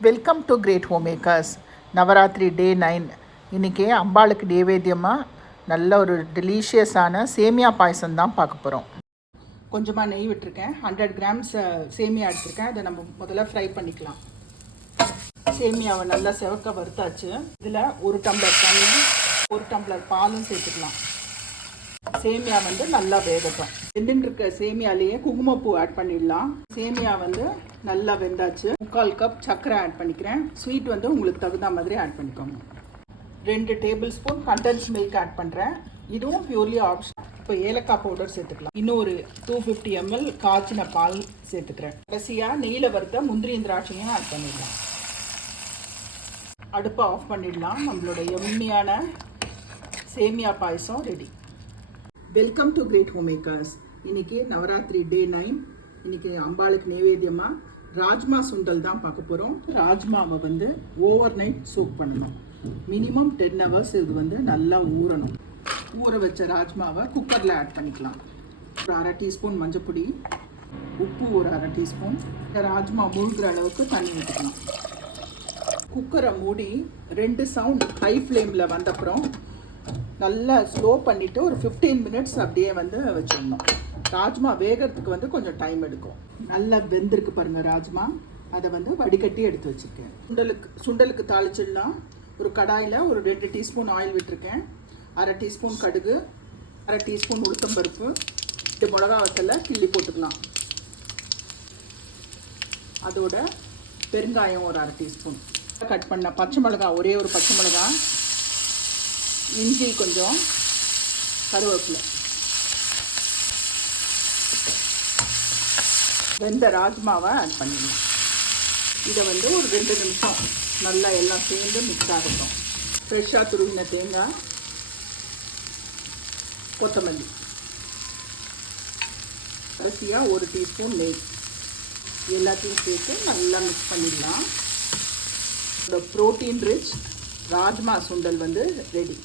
Welcome to Great Home Makers. Navaratri day 9. இன்றைக்கி அம்பாளுக்கு நைவேத்தியமாக நல்ல ஒரு டெலிஷியஸான சேமியா பாயசம் தான் பார்க்க போகிறோம். கொஞ்சமாக நெய் விட்டுருக்கேன். 100 கிராம்ஸ் சேமியா எடுத்துருக்கேன். அதை நம்ம முதல்ல ஃப்ரை பண்ணிக்கலாம். சேமியாவை நல்லா செவக்க வறுத்தாச்சு. இதில் 1 டம்ளர் தண்ணி, 1 டம்ளர் பாலும் சேர்த்துக்கலாம். சேமியா நல்லா வேகட்டும். வெந்துட்டு இருக்க சேமியாலேயே குங்குமப்பூ ஆட் பண்ணிடலாம். சேமியா நல்லா வெந்தாச்சு. 3/4 கப் சர்க்கரை ஆட் பண்ணிக்கிறேன். ஸ்வீட் உங்களுக்கு தகுந்த மாதிரி ஆட் பண்ணிக்கோங்க. 2 tablespoon condensed milk add பண்ணுறேன். இதுவும் பியூர்லி ஆப்ஷன். இப்போ ஏலக்காய் பவுடர் சேர்த்துக்கலாம். இன்னும் ஒரு 250 ml காய்ச்சின பால் சேர்த்துக்கிறேன். கடைசியாக நெய்யில் வறுத்த முந்திரி திராட்சையும் ஆட் பண்ணிடலாம். அடுப்பை ஆஃப் பண்ணிடலாம். நம்மளோட எம்மியான சேமியா payasam ready. Welcome to Great Home Makers. இன்றைக்கி நவராத்திரி டே 9. இன்றைக்கி அம்பாளுக்கு நைவேத்தியமாக ராஜ்மா சுண்டல் தான் பார்க்க போகிறோம். ராஜ்மாவை ஓவர் நைட் சோக் பண்ணணும். மினிமம் 10 hours இது நல்லா ஊறணும். ஊற வச்ச ராஜ்மாவை குக்கரில் ஆட் பண்ணிக்கலாம். ஒரு 1/2 டீஸ்பூன் மஞ்சப்பொடி, உப்பு ஒரு 1/2 டீஸ்பூன், ராஜ்மா மூழ்கிற அளவுக்கு தண்ணி ஊற்றிக்கலாம். குக்கரை மூடி 2 சவுண்ட் ஹை ஃப்ளேமில் வந்தப்புறம் நல்லா ஸ்லோ பண்ணிவிட்டு ஒரு 15 minutes அப்படியே வச்சிடணும். ராஜ்மா வேகிறதுக்கு கொஞ்சம் டைம் எடுக்கும். நல்லா வெந்திருக்கு பாருங்கள் ராஜ்மா. அதை வடிகட்டி எடுத்து வச்சுருக்கேன். சுண்டலுக்கு தாளிச்சிடலாம். ஒரு கடாயில் ஒரு 2 டீஸ்பூன் ஆயில் விட்டுருக்கேன். 1/2 டீஸ்பூன் கடுகு, 1/2 டீஸ்பூன் உளுத்தம்பருப்பு, 2 மிளகா வத்தலை கிள்ளி போட்டுக்கலாம். அதோட பெருங்காயம் ஒரு 1/2 டீஸ்பூன், கட் பண்ண பச்சை மிளகா ஒரே ஒரு பச்சை மிளகா, இஞ்சி கொஞ்சம், கருவேப்பிலை, வெந்த ராஜ்மாவை ஆட் பண்ணிடலாம். இதை ஒரு 2 நிமிஷம் நல்லா எல்லாம் சேர்ந்து மிக்ஸ் ஆகட்டும். ஃப்ரெஷ்ஷாக துருவின தேங்காய், கொத்தமல்லி, கடைசியாக 1 டீஸ்பூன் நெய் எல்லாத்தையும் சேர்த்து நல்லா மிக்ஸ் பண்ணிடலாம். ப்ரோட்டீன் ரிச் ராஜ்மா சுண்டல் ரெடி.